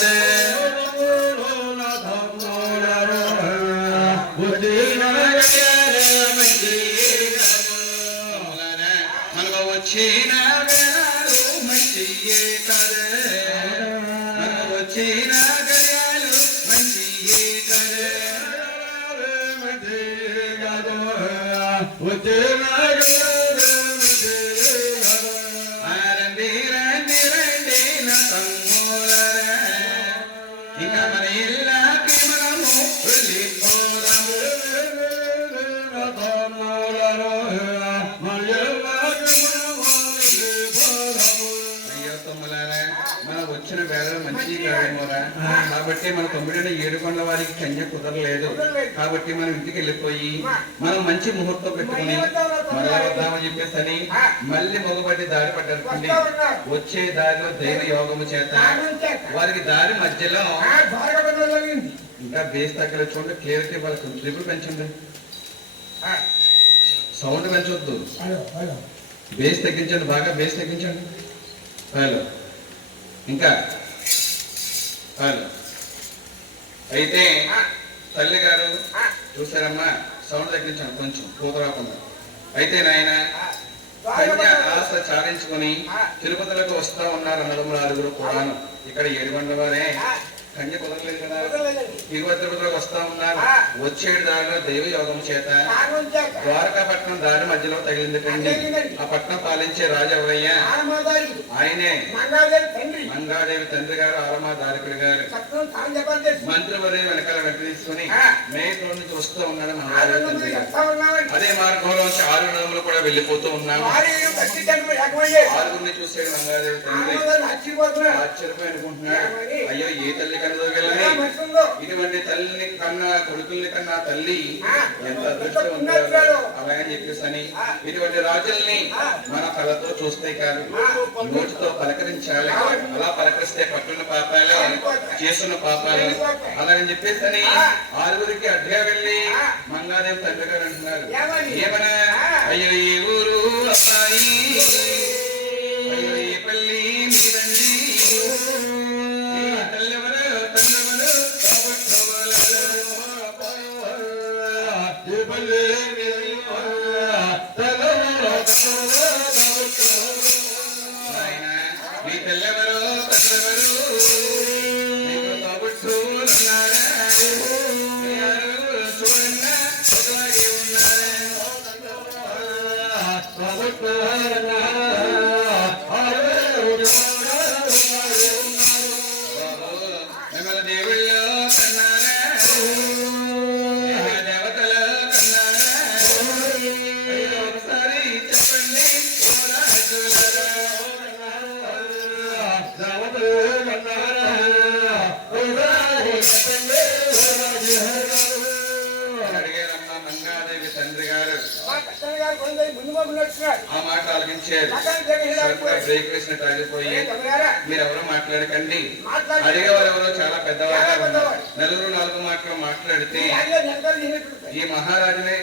కదే మనకు వచ్చిన మంచి కదే మనకు వచ్చిన గడియాలు మంచి కదే రండి రండి రండి నా తమ్ములరా ఇంకా మన ఇళ్ళకి మనము వెళ్ళిపోదాము అయ్యో తమ్ములారా మనం వచ్చిన వేళ మంచి కాదేమోరా కాబట్టి మన 9 ఏడుకొండల వారికి కన్య కుదరలేదు కాబట్టి మనం ఇంటికి వెళ్ళిపోయి మనం మంచి ముహూర్తం పెట్టుకుని మరలా వద్దామని చెప్పేసి మళ్ళీ మొగబట్టి దారి పడ్డారు. వచ్చే దారిలో దైవ యోగము చేత వారికి దారి మధ్యలో ఇంకా బేస్ తగ్గల చూడండి, క్లియరిటీ వాళ్ళకి ట్రిపుల్ పెంచండి, సౌండ్ పెంచొద్దు, బేస్ తగ్గించండి, బాగా బేస్ తగ్గించండి. హలో ఇంకా హలో. అయితే తల్లి గారు చూసారమ్మా, సౌండ్ తగ్గించండి కొంచెం కూత రాకుండా. అయితే నాయన కన్య ఆశ చాలించుకొని తిరుపతిలోకి వస్తా ఉన్నారు అన్నదమ్ములు 6 కూడాను. ఇక్కడ 7 మండల వారే కన్య కుదరలేదు కదా, తిరుపతిలోకి వస్తా ఉన్నారు. వచ్చేడు దారిలో దైవ యోగం చేత ద్వారకాపట్నం దారి మధ్యలో తగిలింది కండి. ఆ పట్నం పాలించే రాజు ఎవరయ్యా? ఆయనే మంగాదేవి తండ్రి గారు, ఆరమా దారికుడి గారు. మంత్రివర్య వెనకాల వెంట తీసుకుని మేకలో నుంచి వస్తూ ఉన్నాడు మంగాదేవి తండ్రి గారు. అదే మార్గంలో 6 నదులు కూడా వెళ్ళిపోతూ ఉన్నాము. 6గురిని చూసాడు మంగాదేవి తండ్రి, ఆశ్చర్యపోయి అనుకుంటున్నాడు, అయ్యో ఏ తల్లి కన్నదో వెళ్ళని, ఇటువంటి తల్లిని కన్నా కొడుకుల్ని కన్నా తల్లి ఎంత అదృష్టవంతురాలు. అలాగని చెప్పేసి ఇటువంటి రాజుల్ని మన కళ్ళతో చూస్తే కాదు, నోటితో పలకరించాలి. అలా పలకరిస్తే పట్టున్న పాపాలు, చేస్తున్న పాపాలు. అలాగని చెప్పేసి 6గురికి అడ్డుగా వెళ్ళి మంగాదేవి తండ్రి గారు అంటున్నారు, ఏమన్నా అయ్యో ఏ ఊరు అబ్బాయి, అయ్యో ఏ పల్లి మీదండి, మీ తెల్లెవరో తల్లెవరు చూడంగా ఒకలాగే ఉన్నారే. మిమ్మల్ని దేవుళ్ళో కన్నారా, దేవతలో కన్నారా, ఒకసారి చెప్పండి ఓ రాజులారా. అడిగారమ్మా మంగాదేవి తండ్రి గారు. ఆ మాట ఆలకించారు. బ్రేక్ వేసినట్టు ఆగిపోయి మీరు ఎవరో మాట్లాడకండి, అడిగేవారు ఎవరో చాలా పెద్దవాళ్ళ ఉన్నారు. 4 మాటలు మాట్లాడితే ఈ మహారాజునే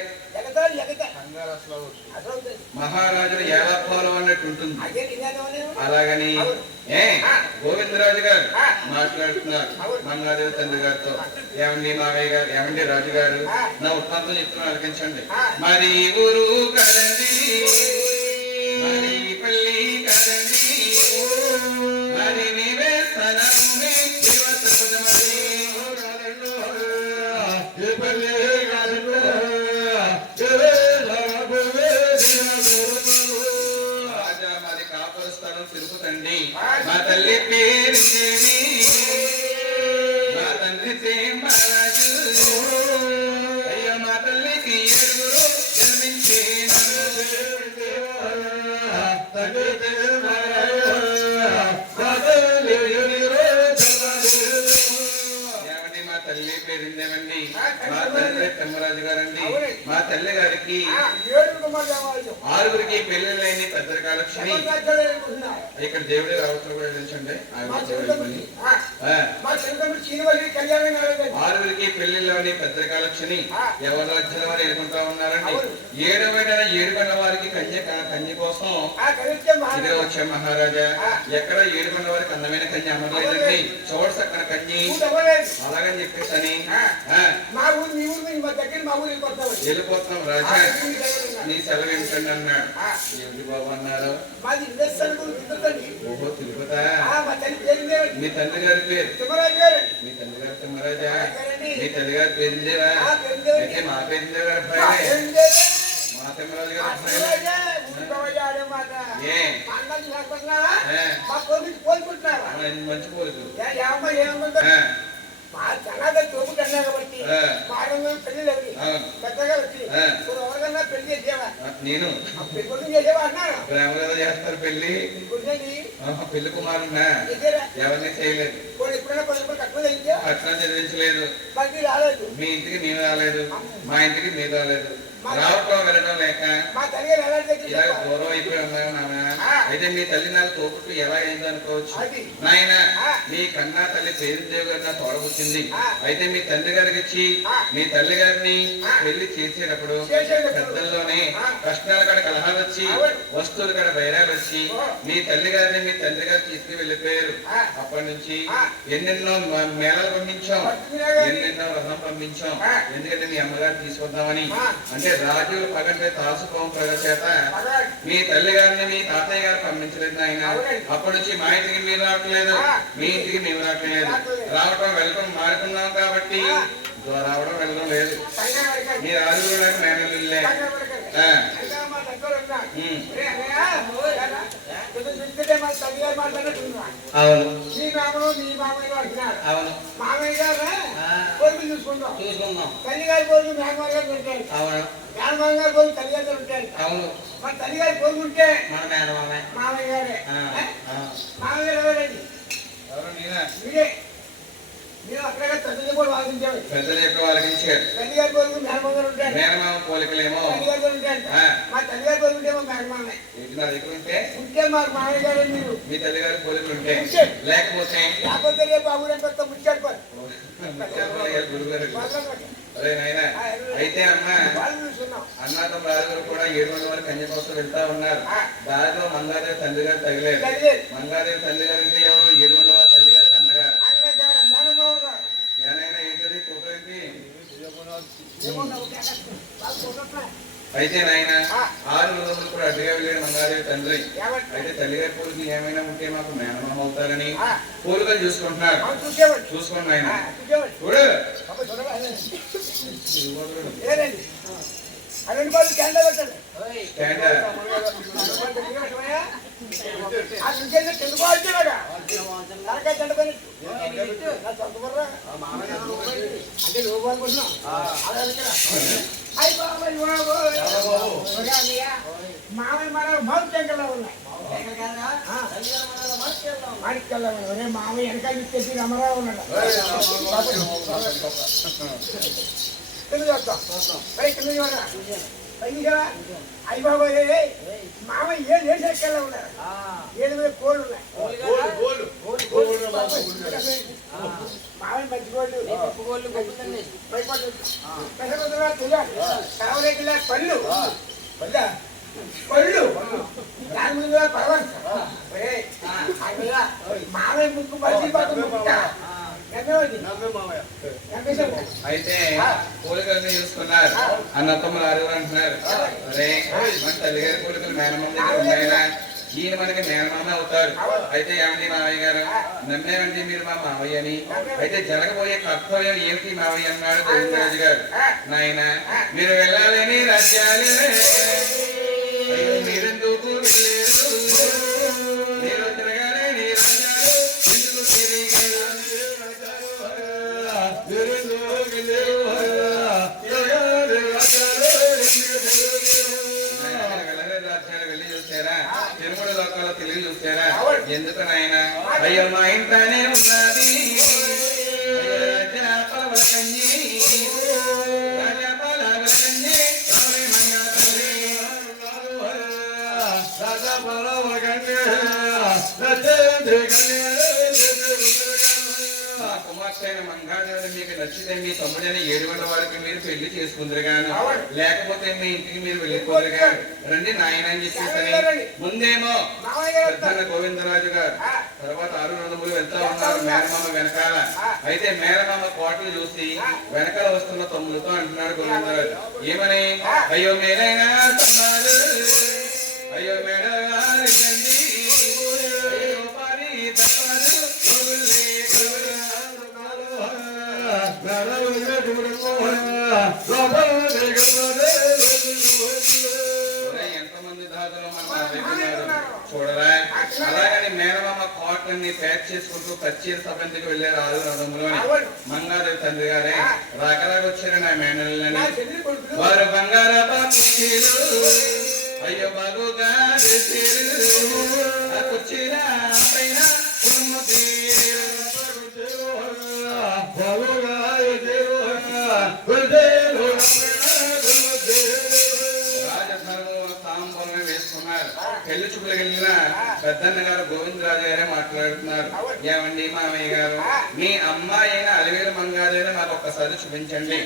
మహారాజుని ఏలాపాలం అన్నట్టు ఉంటుంది. అలాగని గోవిందరాజు గారు మాట్లాడుతున్నారు మంగాదేవి తండ్రి గారితో, ఏమండి మావయ్య గారు, ఏమండి రాజు గారు, నా ఉత్తాంతం చెప్తున్నా ఆలకించండి. మరి ఊరు కాదండి, మరి పల్లి కాదండి, మరి నీవే స్థానమే రాజా మాది కాపుర స్థలం తిరుపతండి. మా తల్లి పేరు దేవి, మా తండ్రి మహారాజు. అయ్యో మా తల్లికి 7 జన్మించిన తల్లి పేరుందేమండి, మా తండ్రి తిమ్మరాజు గారండి. మా తల్లి గారికి 6గురికి పెళ్లిళ్ళని పెద్దరికాలక్ష్మి. ఇక్కడ దేవుడి రావతులు కూడా తెలుసండి. 6గురికి పెళ్లిళ్ళని పెద్దరికాలక్ష్మి ఎవరి లక్షల వారు ఎదుర్కొంటా ఉన్నారండి. 7 గంటల వారికి కన్య కోసం ఇదిగా వచ్చే మహారాజా. ఎక్కడ 7 గంటల వారికి అందమైన కన్య అమరలేదండి. చూడస అక్కడ కన్య అలాగని చెప్పేసి అని వెళ్ళిపోతున్నాం రాజా, నీ సెలవు ఏమిటండి అన్నాడు. ఏమిటి బాబు అన్నారు. ఓహో తిరుపతా. మీ తండ్రి గారి పేరు మీ తండ్రి గారు తిమ్మరాజా. మీ తల్లి గారి పేరుందేవా? అయితే మా పేరుందేవా అబ్బాయి? మా తిమ్మరాజు గారు అబ్బాయి మంచి పోలికలు. నేను ప్రేమ కదా చేస్తారు పెళ్లి. పెళ్లి కుమారున్నా ఎవరిని చేయలేదు, పట్నం చదివించలేదు. మీ ఇంటికి మేము రాలేదు, మా ఇంటికి మీరు రాలేదు. రావటం వెళ్ళడం లేక ఇలా దూరం అయిపోయి ఉన్నాను నాన్న. అయితే మీ తల్లి నాకు తోపుట్టు ఎలా అయింది అనుకోవచ్చు నాయన. మీ కన్నా తల్లి పేరుదేవి గారు నా తోడబుచ్చింది. అయితే మీ తండ్రి గారికి ఇచ్చి మీ తల్లి గారిని పెళ్లి చేసేటప్పుడు పెద్దల్లోనే కష్టాల కాడ కలహాలు వచ్చి, వస్తువుల కాడ బైరాలు వచ్చి మీ తల్లి గారిని మీ తండ్రి గారు తీసుకుని వెళ్ళిపోయారు. అప్పటి నుంచి ఎన్నెన్నో మేళలు పంపించాం, ఎన్నెన్నో రథం పంపించాం. ఎందుకంటే మీ అమ్మగారు తీసుకొద్దామని. అంటే రాజులు పగంటే తాసుకోం ప్రజల చేత మీ తల్లి గారిని మీ తాతయ్య గారు పంపించలేదు ఆయన. అప్పటి నుంచి మా ఇంటికి మీరు రావట్లేదు, మీ ఇంటికి మేము రావట్లేదు. రావటం వెళ్ళటం మారుతున్నాం కాబట్టి రావడం వెళ్ళడం లేదు. మీ రాజులు నాకు మేనల్లులే. అవును అవును మామయ్య గారు కొడుకులు చూసుకుందాం. తల్లి గారి కొడుకు మేనమామ గారు ఉంటాడు. అవును మేనమామ గారి కొడుకు తల్లి గారు ఉంటాడు. అవును మన తల్లి గారి కొడుకు ఉంటే మన మేనమామే మామయ్య గారే. మామయ్య గారు ఎవరండి? మీరే. మీరు అక్కడ పెద్దలు కూడా వాదించారు. పెద్దలు ఎక్కువ వాదించారు. తల్లి గారి కొడుకు మేనమామ గారు ఉంటాడు. మేనమామ పోలికలేమో తల్లి గారి కొడుకు ఉంటాడు. మా తల్లి గారి కొడుకు ఉంటేమో మేనమామే నా దగ్గర ఉంటే మాకు మామయ్య గారు. మీరు మీ తల్లి గారి పోలికలు ఉంటే లేకపోతే రేపు అమ్ముడే కొత్త ముచ్చాడుకోరు గురుగారు. అదే నాయన. అయితే అమ్మ అన్నాతో రాజుగారు కూడా 700 వరకు కన్య కోసం వెళ్తా ఉన్నారు. దారిలో మంగాదేవి తల్లి గారు తగిలేదు. మంగాదేవి తల్లి గారు అంటే ఎవరు? 700 తల్లి గారికి అన్నగారు. ఏనైనా ఏంటది ఫోటో ఏంటి? అయితే నాయన 6 రోజులు కూడా అడ్డుగా వెళ్ళాడు మంగాదేవి తండ్రి. అయితే తల్లిగారి పోలికలు ఏమైనా ఉంటే మాకు మేనమామ అవుతారని పోలికలు చూసుకుంటున్నారు. చూసుకోండి ఆయన చూడు. మామయ్య మన మౌత్ టెంకల్లో ఉన్నాయి. మాణిక్యాల మామయ్య వెనకాల ఇచ్చేసి రమరావు ఉన్నాడు. అయ్యి బాబోయే మామయ్య 7 ఎకరాలు ఉన్నారు. 7 కోళ్ళు ఉన్నాయి. మామయ్య మంచి కోళ్ళు పళ్ళు పళ్ళు దాని ముందు పర్వాలేదు. మామయ్య ముక్కు మంచి అయితే పోలికలు చూసుకున్నారు. అన్నత్తమ్మలు 6 అంటున్నారు. అరే మన తల్లిగారి పోలికలు మేనమామ దగ్గర ఉన్నాయినా, ఈయన మనకి మేనమామ అవుతారు. అయితే ఏమండి మావయ్య గారు, నమ్మేమండి మీరు మా మావయ్య అని. అయితే జరగబోయే కర్తవ్యం ఏమిటి మావయ్య అన్నాడు గోవిందరాజు గారు. నాయన మీరు వెళ్ళాలని రాజ్యాలే మీరెందుకు వెళ్ళారు? మీరు తిరగాలి నీ రాజ్యాలు ఎందుకు తిరిగారు? వెళ్ళి చూసారా? తిరుమల లోకాల్లో తెలివి చూసారా? ఎందుకు నాయన? అయ్యో మా ఇంట్లోనే ఉన్నది నా కుమార్తె అయిన మంగాదేవి మీకు నచ్చితే మీ తమ్ముడైన 7 వారికి మీరు పెళ్లి చేసుకుందరు గాను, లేకపోతే మీ ఇంటికి మీరు వెళ్ళిపోదురు గాను. రండి నాయన అని చెప్పేసి ముందేమో పెద్దన్న గోవిందరాజు గారు, తర్వాత 6 నందములు వెళ్తా ఉన్నారు మేనమామ వెనకాల. అయితే మేనమామ కోటలు చూసి వెనకాల వస్తున్న తమ్ములతో అంటున్నాడు గోవిందరాజు ఏమని, అయ్యో మేరైనా తమ్మారు, అయ్యో మేడగా అయ్యో పారి తప్పారు ఎంతమంది దాతలు మనం చూడరా. అలాగని మేనమామ కోట్లన్నీ ప్యాక్ చేసుకుంటూ కచ్చేరి సభంతికి వెళ్ళారు 6 నందములు. మంగాదేవి తండ్రి గారే రాకరాకొచ్చారు నా మేనల్ని. వారు బంగారా అయ్యో బాగుగా కూర్చీరా పైన తాంబూలం వేసుకున్నారు. పెళ్లి చూపులకు వెళ్ళిన పెద్దన్న గారు గోవిందరాజు గారే మాట్లాడుతున్నారు, ఏమండి మామయ్య గారు, మీ అమ్మాయి అయిన అలివేలు మంగాదేవిని మాకు ఒక్కసారి చూపించండి.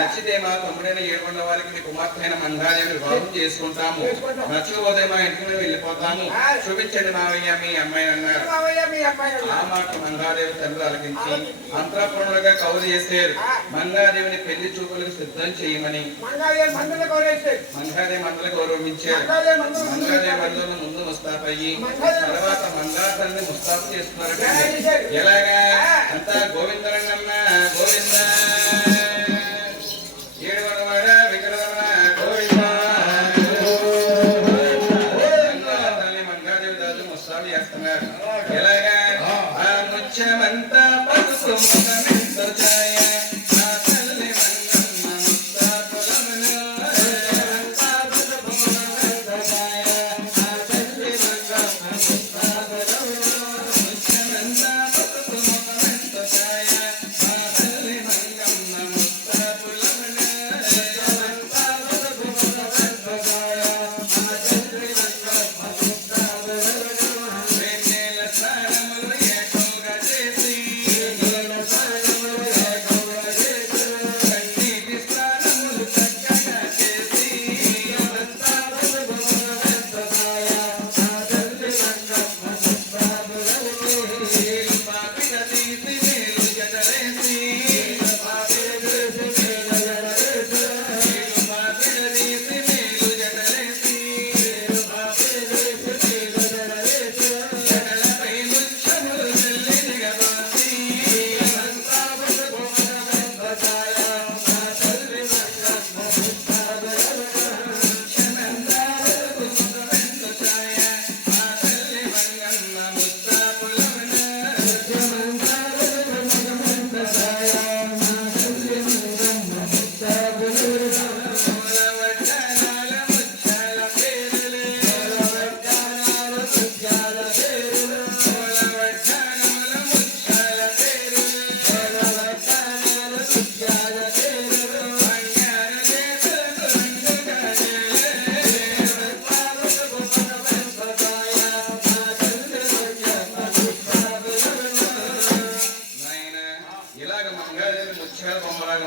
నచ్చితే మా తమ్ముడైన 7 వారికి మీ కుమార్తె అయిన మంగాదేవిని వివాహం చేసుకుంటాము, నచ్చకపోతే మా ఇంటికి మేము వెళ్ళిపోతాము, చూపించండి మామయ్య మీ అమ్మాయి అన్నారు. ఆ మాట మంగాదేవి తండ్రి ఆలకించి అంతఃపురములుగా కౌలు చేశారు. మంగాదేవిని పెళ్లి చూపులకు సిద్ధం చేయమని మంగాదేవి మండలి గౌరవించారు. మంగాదేవి మండలి ముందు ముస్తాఫయ్యి తర్వాత మంగాతల్ని ముస్తాఫు చేస్తున్నారు. ఎలాగా అంతా గోవిందరన్న గోవింద 7 వాడ విగ్రహణ గోవింద. మంగాదేవి దాదు ముస్తాఫు చేస్తున్నారు. ఎలాగా ఆ ముత్యమంతా పసుపు ముఖమెంత ఛాయ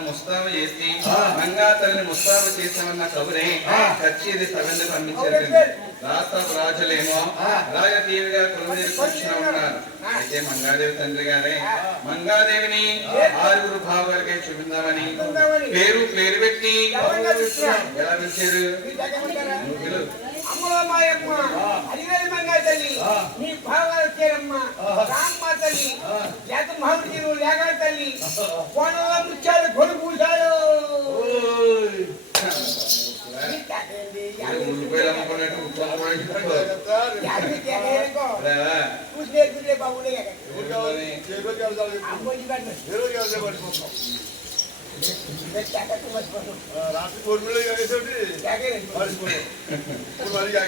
ముస్తాబు చేసి మంగాతల్ని ముస్తాబు చేసామన్న కబురే కచ్చేది సభ్యులకు పంపించారు. రాష్ట్ర రాజులేమో రాజతీవిగా కొలువుదీరి కూర్చుని ఉన్నారు. అయితే మంగాదేవి తండ్రి గారే మంగాదేవిని 6 భావాలకే చూపిందామని పేరు పెట్టి ఎలా పిలిచారు? మీ భావాల చేరమ్మ రామ్మ తల్లి లేక మహమ్మదీరు లేక తల్లి కోణంలో ముచ్చాడు గొడుగు పూశాడు.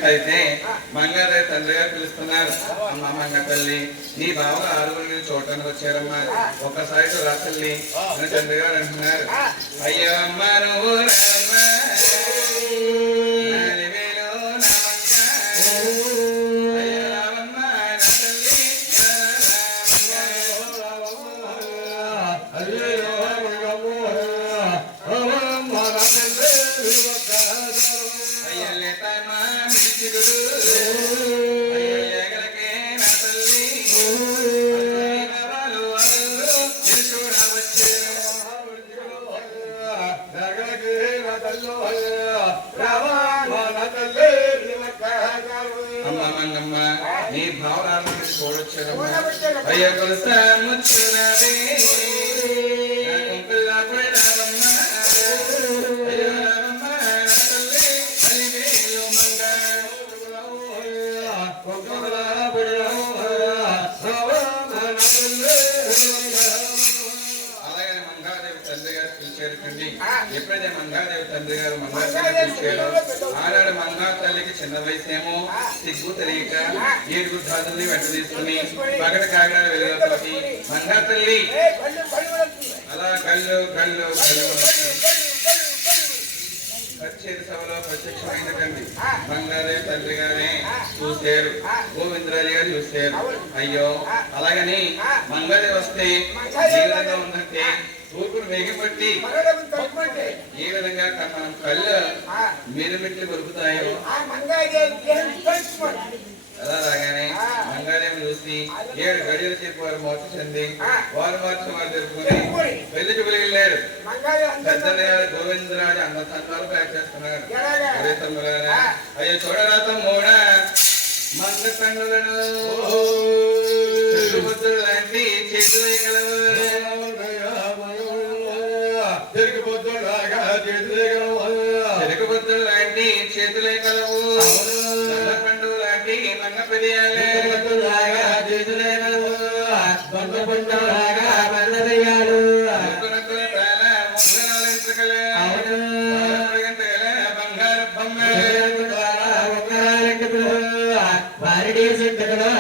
అయితే మంగాదేవి తండ్రి గారు పిలుస్తున్నారు, అమ్మ మంగ తల్లి నీ బావలు 6 చూడటానికి వచ్చారమ్మా, ఒక్కసారి రాసల్ని అని తండ్రి గారు అంటున్నారు. అయ్యో అమ్మ నువ్వు అమ్మ మంగమ్మ నీ భావనాలను చూడొచ్చారమ్మా అయ్య కొలుసా ముచ్చునవే నా కుంకులా పడారమ్మ అయ్య రామమ్మ నా తల్లి అలివేలు మంగ కుంకులా పడారమ్మ అలాగే మంగాదేవి తండ్రి గారు పిలిచేటండి ఎప్పుడైతే మంగాదేవి తండ్రి గారు మంగాదేవి పిలిచారో ఆనాడు మంగా తల్లికి చిన్న వయసేమో సిగ్గు తెలియక ఏడుగురు ధాతుల్ని వెంట తీసుకుని పగట కాగడ వెలుగుతోటి మంగా తల్లి అలా కళ్ళు కళ్ళు కళ్ళు కచేరి సభలో ప్రత్యక్షమైనటువంటి మంగాదేవి తండ్రి గారే చూశారు గోవిందరాజు గారు చూశారు అయ్యో అలాగని మంగాదేవి వస్తే ఏ విధంగా ఉందంటే తూర్పును వేగిపట్టి ఏ విధంగా మనం కళ్ళు మీరుమిట్లు కొరుకుతాయో అలా రాగానే మంగాదేవి చూసి 7 గడియలు చెప్పి వారు మార్చి చెంది వారు మార్చి వారు తెలుపుకుని పెళ్లి చూపులు వెళ్ళాడు పెద్దన్నయ్య గోవిందరాజు అన్న సంతాలు ప్యాక్ చేస్తున్నాడు అయ్యో చూడరా తమ్ముడ మంగ తండ్రులను లాంటి చేతులే కలవు చెరుకుబొద్దులు లాంటి చేతులే కలవు పండు లాంటి మంగ పెరియాలే చేతులే కలవు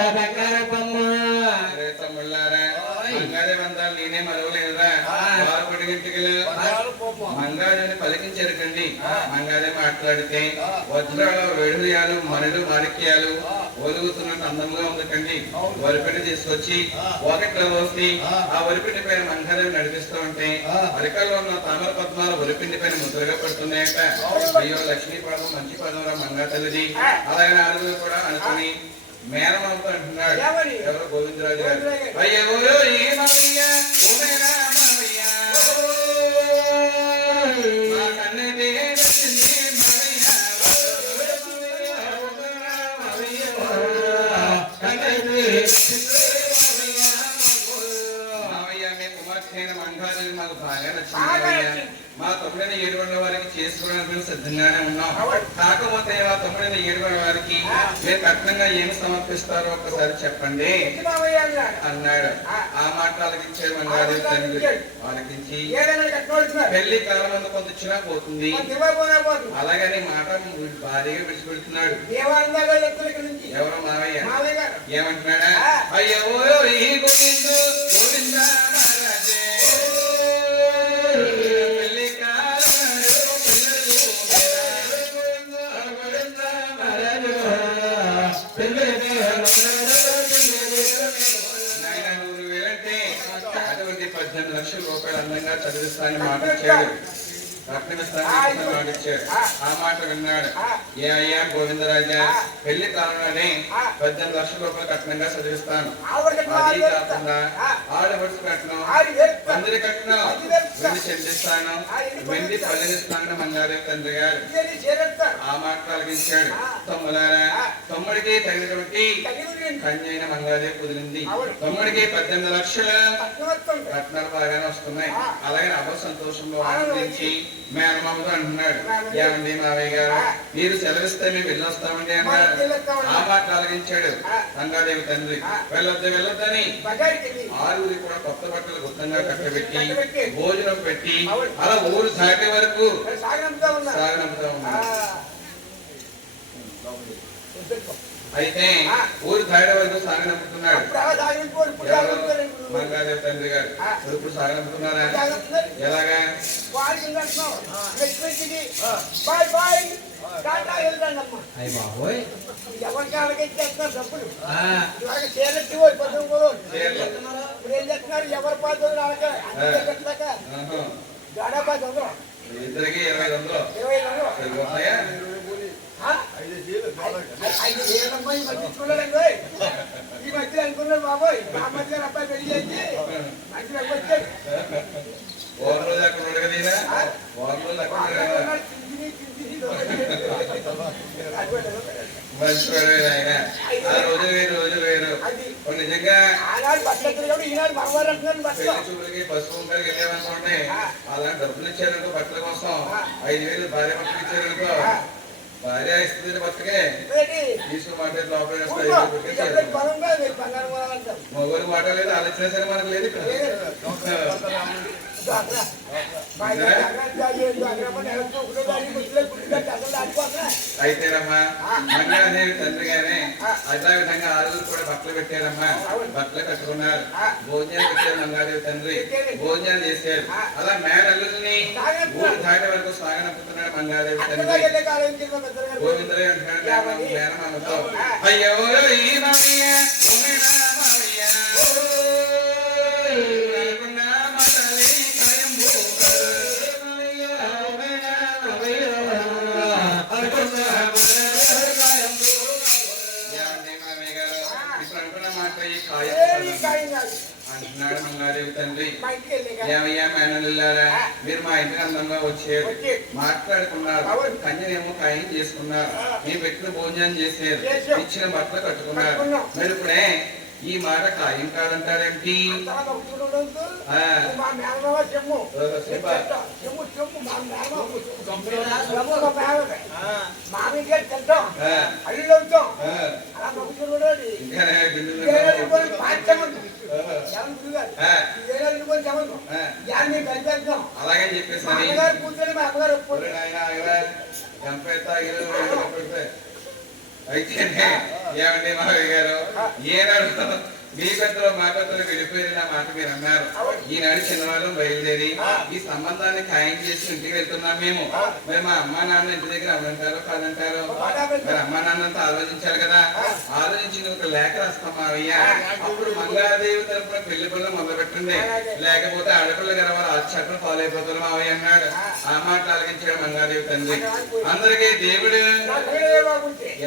బంగారు బొమ్మ తమ్ముళ్ళారా మంగాదేవి అందాలు నేనే మరవలేదురా వారు పొడిగింటికలు మంగాదేవిని పలికించరకండి మంగాదేవి మాట్లాడితే వజ్రాలు వెడుయాలు మనులు మాణిక్యాలు ఒలుగుతున్నట్టు అందంగా ఉందకండి వరిపిండి తీసుకొచ్చి ఒకటిలో పోసి ఆ వరిపిండి పైన మంగాదేవి నడిపిస్తూ ఉంటే అరికల్లో ఉన్న తామర పద్మాలు వరిపిండి పైన ముద్రగా పడుతున్నాయట అయ్యో లక్ష్మీ పదం మంచి పదం రా మంగా తల్లిది అలాగే ఆరుగురు కూడా అనుకుని మేనమామతో అంటున్నాడు ఎవరు గోవిందరాజు గారు అయ్యో మంగాదేవి మాకు బాగా నచ్చింది మా తమ్ముడైన 7 వారికి చేసుకోవడానికి మేము సిద్ధంగానే ఉన్నాం కాకపోతే మా తమ్ముడైన 7 వారికి మీరు కఠినంగా ఏమి సమర్పిస్తారో ఒక్కసారి చెప్పండి అన్నాడు ఆ మాట ఆలకించాడు మంగాదేవి తండ్రి ఆలకించి పెళ్లి కాలం కొంత ఇచ్చినా పోతుంది అలాగని మాట భారీగా విడిచిపెడుతున్నాడు ఎవరు మావయ్య ఏమంటున్నాడా అయ్యో ఈ గోవిందు గోవింద మహారాజే అటువంటి 18 లక్షల రూపాయలు అందంగా చదివిస్తానని మాట ఇచ్చాడు మాటిచ్చాడు ఆ మాట విన్నాడు ఏ అయ్యా గోవిందరాజా పెళ్లి కాలంలోనే 18 లక్షల రూపాయలు కట్నంగా చదివిస్తాను అది కాకుండా ఆడబడుచు కట్నం పందిరి కట్నం వెండి చెల్లిస్తాను వెండి పల్లెనిస్తాను మంగాదేవి తండ్రి గారు ఆ మాట కలిగించాడు తమ్ములారా తమ్ముడికి తగినటువంటి కన్యైన మంగాదేవి కుదిరింది తమ్ముడికి 18 లక్షల కట్నాలు బాగానే వస్తున్నాయి అలాగే అవ సంతోషంలో ఆనందించి మేనమామతో అంటున్నాడు ఏమండి మావయ్య గారు మీరు సెలవిస్తే మేము వెళ్ళొస్తామండి అన్నాడు ఆ మాట కలిగించాడు మంగాదేవి తండ్రి వెళ్ళొద్దని 6 కూడా కొత్త బట్టలు గుప్తంగా కట్టబెట్టి భోజనం పెట్టి అలా ఊరు దాటే వరకు సాగనంపుతా ఉన్నాడు అయితే ఊరు దాటే వరకు సాగనంపుతున్నాడు మంగాదేవి తండ్రి గారు ఇప్పుడు సాగనంపుతున్నారా ఎలాగా ఎవరికి అలగెచ్చేస్తున్నారు డబ్బులు చేరెట్టి ఇప్పుడు ఏం చేస్తున్నారు ఎవరి పాత్రలు అలాగే గాడా 10 ఇద్దరికి 2500 సరిపోతున్నాయా 5,000 చూడండి ఈ మధ్య అనుకున్నాడు బాబోయ్ మా మధ్య అబ్బాయి పెళ్లి చేసి మంచి వచ్చాడు రోజు అక్కడ ఉండగలిగినా రోజు అక్కడ మర్చిపోయాడు ఆయన. ఆ రోజు వేరు రోజు వేరు. అది ఓ నిజంగా ఆనాడు బట్టలు కాబట్టి ఈనాడు మగవారు అంటున్నాను బట్టలు. పెళ్లి చూపులకి పసుపు కుంకాలకి వెళ్ళామనుకోండి, అలా డబ్బులు ఇచ్చారనుకో బట్టల కోసం, 5,000 భార్య బట్టలు ఇచ్చారనుకో, భార్య ఇస్తుంది బట్టకే తీసుకుని మాట లోపల మగవారి మాట లేదు, ఆలోచన సరే మనకు లేదు ఇక్కడ. అయితేనమ్మా మంగాదేవి తండ్రి గానే అదే విధంగా ఆరులు కూడా బట్టలు పెట్టారమ్మా, బట్టలు కట్టుకున్నారు, భోజనాలు పెట్టారు. మంగాదేవి తండ్రి భోజనాలు చేశారు. అలా మేనల్లుల్ని ఊరు దాటి వరకు సాగనంపుతున్నాడు మంగాదేవి తండ్రి. గోవిందరావు అంటున్నాడు మేనమామతో, అయ్యో ఈ మామయ్య అంటున్నాడు మంగాదేవి తండ్రి. ఏమయ్యా మేనల్లారా, మీరు మా ఇంటికి అందంగా వచ్చారు, మాట్లాడుకున్నారు, కన్యనేమో ఖాయం చేసుకున్నారు, మీరు పెట్టిన భోజనం చేశారు, ఇచ్చిన బట్టలు కట్టుకున్నారు. మరి ఇప్పుడే ఈ మాట ఖాయం కాదంటారేంటి? అలాగే చెప్పేసి అయితే ఏమండి మావయ్య గారు, ఏనాడు మీ పెద్దలు మా పెద్దలు వెళ్ళిపోయిన నా మాట మీరు అన్నారు. ఈనాడు చిన్నవాళ్ళం బయలుదేరి ఈ సంబంధాన్ని ఖాయం చేసి ఇంటికి వెళ్తున్నాం మేము. మరి మా అమ్మా నాన్న ఇంటి దగ్గర అవునంటారు కాదంటారు? మరి అమ్మా నాన్నంతా ఆలోచించారు కదా. ఆలోచించి ఒక లేఖ రాస్తాం మావయ్య, అప్పుడు మంగాదేవి తరపున పెళ్లి పిల్లలు మొదలు పెట్టండి, లేకపోతే ఆడపిల్ల గారు వాళ్ళు ఆచట్లు ఫాలో అయిపోతారు మావయ్య అన్నాడు. ఆ మాట ఆలోచించాడు మంగాదేవి తండ్రి. అందరికీ దేవుడు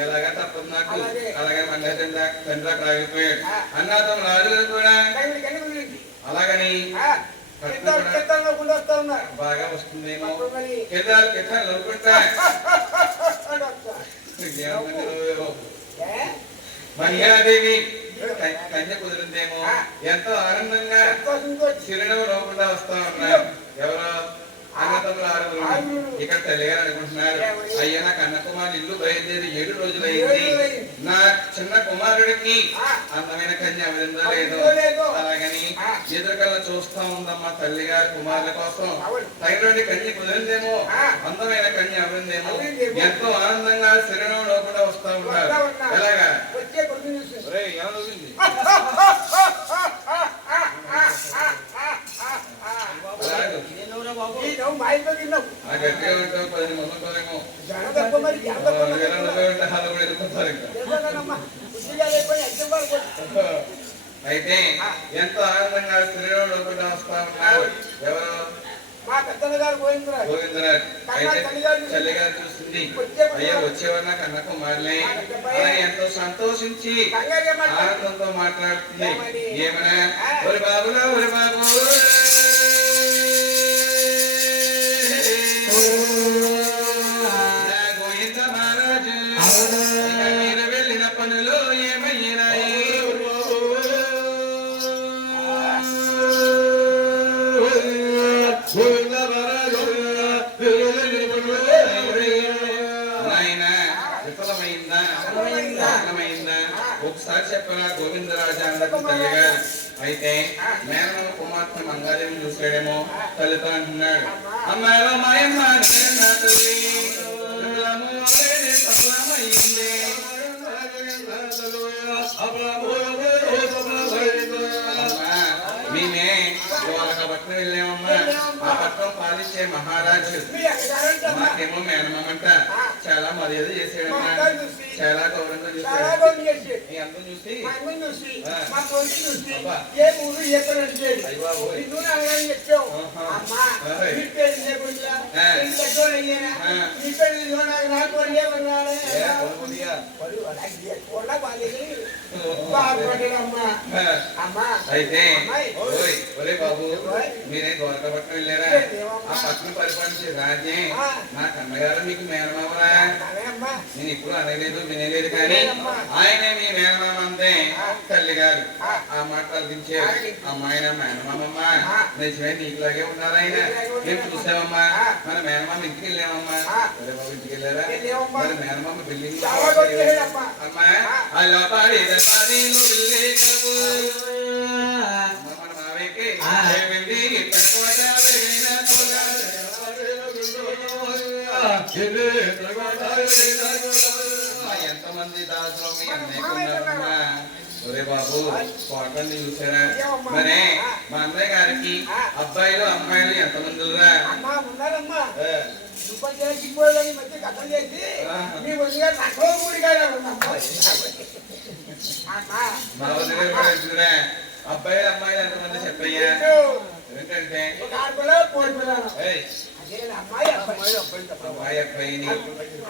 ఎలాగా తప్పదు నాకు, అలాగే మంగాదేవి తండ్రి అక్కడ ఆగిపోయాడు. అన్నాథం రాజులు కూడా అలాగని బాగా వస్తుందేమో మంగాదేవి కన్య కుదిరిందేమో, ఎంతో ఆనందంగా చిరునవ్వు నవ్వకుండా వస్తా ఉన్నారు. ఎవరో అన్నతమ్ములు ఆరుగురు ఇక్కడ తల్లిగారు అనుకుంటున్నారు, అయ్యా నా కన్న కుమారుడు ఇల్లు బయలుదేరి 7 రోజులైంది, నా చిన్న కుమారుడికి అందమైన కన్య అవిందో లేదో, అలాగని ఎదురుకల్లా చూస్తా ఉందమ్మా తల్లి గారి కుమారుల కోసం. తగినటువంటి కన్య కుదిరిందేమో, అందమైన కన్య అవిందేమో, ఎంతో ఆనందంగా శరీరంలో కూడా వస్తా ఉన్నారు. ఎలాగా గట్టిగా ఉంటావు 10 మొదలుకోలేమో అయితే ఎంతో ఆనందంగా స్త్రీలో కూడా వస్తా ఉన్నారు. ఎవరు? మా పెద్దన్న గారు గోవిందరాజు. అయితే తల్లి గారు చూస్తుంది, అయ్యో వచ్చేవారు నాకు అన్న కుమారులే అని ఎంతో సంతోషించి ఆనందంతో మాట్లాడుతుంది. ఏమన్నా ఒరి బాబులా ఒరి బాబు గోవింద మహారాజు, మీరు వెళ్ళిన పనులు ఏమయ్యినాయి? నాయన విఫలమైందా విఫలమైందా ఒకసారి చెప్పరా గోవిందరాజు అందరికి తల్లిగా. అయితే మేనమామ కుమార్తె మంగాదేవిని చూసాడేమో, తల్లితో అంటున్నాడు, అమ్మాయిలో మాయమ్మ నా తల్లి మేమే పట్నం వెళ్ళామమ్మా, ఆ పట్నం పాలించే మహారాజు మాకేమో మేనమామంట చాలా మర్యాద చేసాడమ్మా, చాలా గౌరవంగా చూసాడు. నీ అందం చూసి అయితే ఒరే బాబు మీరేం గోరకపట్నం వెళ్ళారా? ఆ పక్కన పరిపాలించే రాజే నా కన్నగారు మీకు మేనమామరా? నేను ఇప్పుడు అనలేదు వినలేదు కానీ ఆయన మీ మేనమామ అంతే. తల్లి గారు ఆ మాట తలదించారు. అమ్మాయి నా మేనమామమ్మ నిజమే నీకులాగే ఉన్నారు ఆయన. మేము చూసామమ్మా మన మేనమామ ఇంటికి వెళ్ళామమ్మా. ఒరే బాబు ఇంటికి వెళ్ళారా? మరి మేనమామ బిల్డింగ్ అమ్మా అలా పాడి మన మావయ్యకి వెళ్ళి ఎంతమంది దాసులు మీ అన్నయ్యకున్నారమ్మా? ఒరే బాబు కోటల్ని చూసారా? మరే మా అన్నయ్య గారికి అబ్బాయిలు అమ్మాయిలు ఎంతమంది రా? మా వదిన కూడా ఎదురా అబ్బాయిలు అమ్మాయిలు ఎంతమంది చెప్పయ్యా? ఎందుకంటే అమ్మాయి అబ్బాయి అమ్మాయి అబ్బాయిని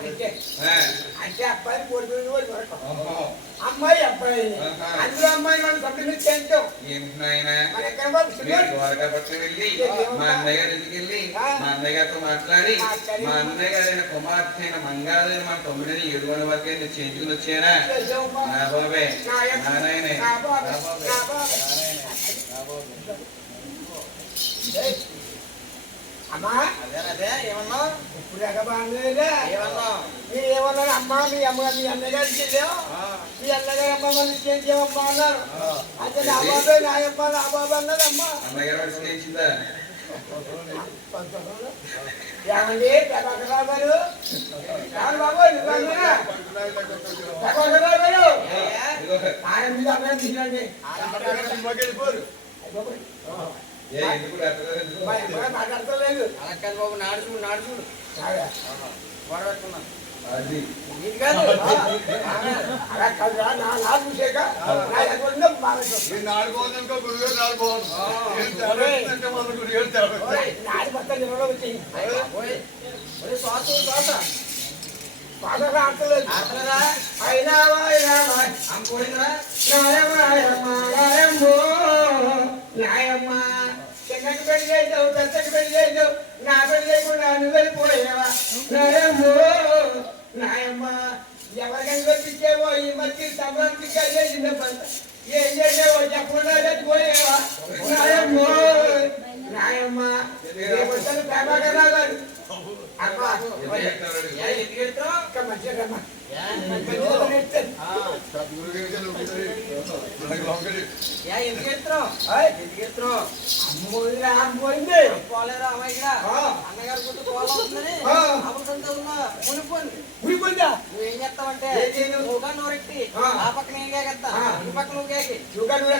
అంటే అబ్బాయి అమ్మాయి అబ్బాయి అందులో అమ్మాయి మనం కంప్లీట్ చేస్తాం. ఏంటి నాయన ద్వారకాపట్నం వెళ్ళి మా అన్నయ్య గారి ఇంటికి వెళ్ళి మా అన్నయ్య గారితో మాట్లాడి మా అన్నయ్య గారైన కుమార్తె అయిన మంగాదేవి మా తొమ్మిదిని 7 వరకు చేయించుకుని వచ్చారా? నా బాబే నా నాయనే నా బాబే. అమ్మా అదే ఏమన్నావు? ఇప్పుడు ఎగబాగా ఏమన్నావు? మీరు ఏమన్నారు? అమ్మా మీ అమ్మ మీ అన్నగారికి వెళ్ళావు, మీ అన్నగారు అమ్మ మళ్ళీ చేయించామమ్మా అన్నారు. అంటే నా బాబే నాయమ్మ నా బాబు అన్నది అమ్మ. అన్నగారు చేయించిందా? ఏమండి ప్రభాకరరావు గారు బాబు ప్రభాకరరావు గారు ఆయన మీద అమ్మాయి తీసినండి. మాట్లాడతలేదు అలా బాబు నాడు చూడు నాడు చూడు గొడవెట్టుకున్నాను అది నీది కాదు అలా కాదురా నా నాలుగు చూసాక నా ఎక్కడ నాడు మొత్తం నిలవలో వచ్చాయి. శ్వాస శ్వాస పాటలు ఆడతలేదు ఆటలరా అయినా అమ్ముకోడిందిరా నాయమ్మ చిన్నకి పెళ్లి చేసావు పెద్దకి పెళ్లి చేసావు నా పెళ్లి చేయకుండా నువ్వు వెళ్ళిపోయావా? నాయమ్మ ఎవరికైనా పంపించేవో ఈ మధ్య సంబంధించి చేసిన ఏం చేసావో చెప్పకుండా చచ్చిపోయావా? నాయమ్మ ప్రభాకరరావు గారు అమ్మ ఎందుకు వెళ్తావు? మంచిగా ఎందుకు వెళ్తావు? పోయింది పోలేరా అమ్మాయి ఇక్కడ అన్నగారు కొట్టు పోలవుతుందని అమృతంతో ఉన్నా మునిపోయింది. ఊరిపోయిందా? నువ్వేం చేస్తావంటే నువ్వు నోరెట్టి ఆ పక్కన ఏం కేకెత్తా ఈ పక్కన నువ్వు కేకి షుగర్ నువ్వు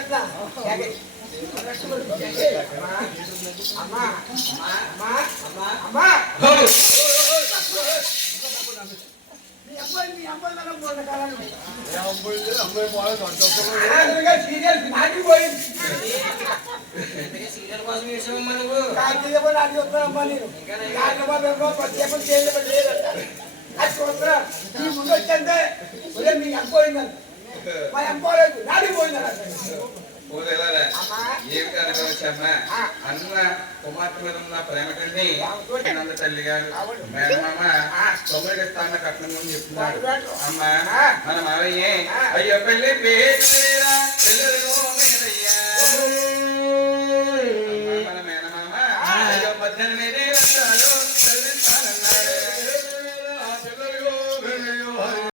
అమ్మా అమ్మా అమ్మా అమ్మా మీ అబ్బాయి సీరియల్ నాటిపోయింది. సీరియల్ కోసం వేసావమ్మా నువ్వు నాటి వస్తానమ్మా నేను ప్రత్యేకం చేయలేదంట అది చూస్తున్నా మీ ముందు వచ్చంటే మీ ఎంపోయిందని మా ఎంపోలేదు నాటిపోయిందని ఏం కనుకోవచ్చమ్మా అన్న కుమార్తె మీద ఉన్న ప్రేమ కండి నంద తల్లి గారు మేనమామ 9 ఇస్తాన్న కట్నం అని చెప్తున్నారు. అమ్మా మన మావయ్యే అయ్యో పెళ్లి మన మేనమామ అయ్యో 18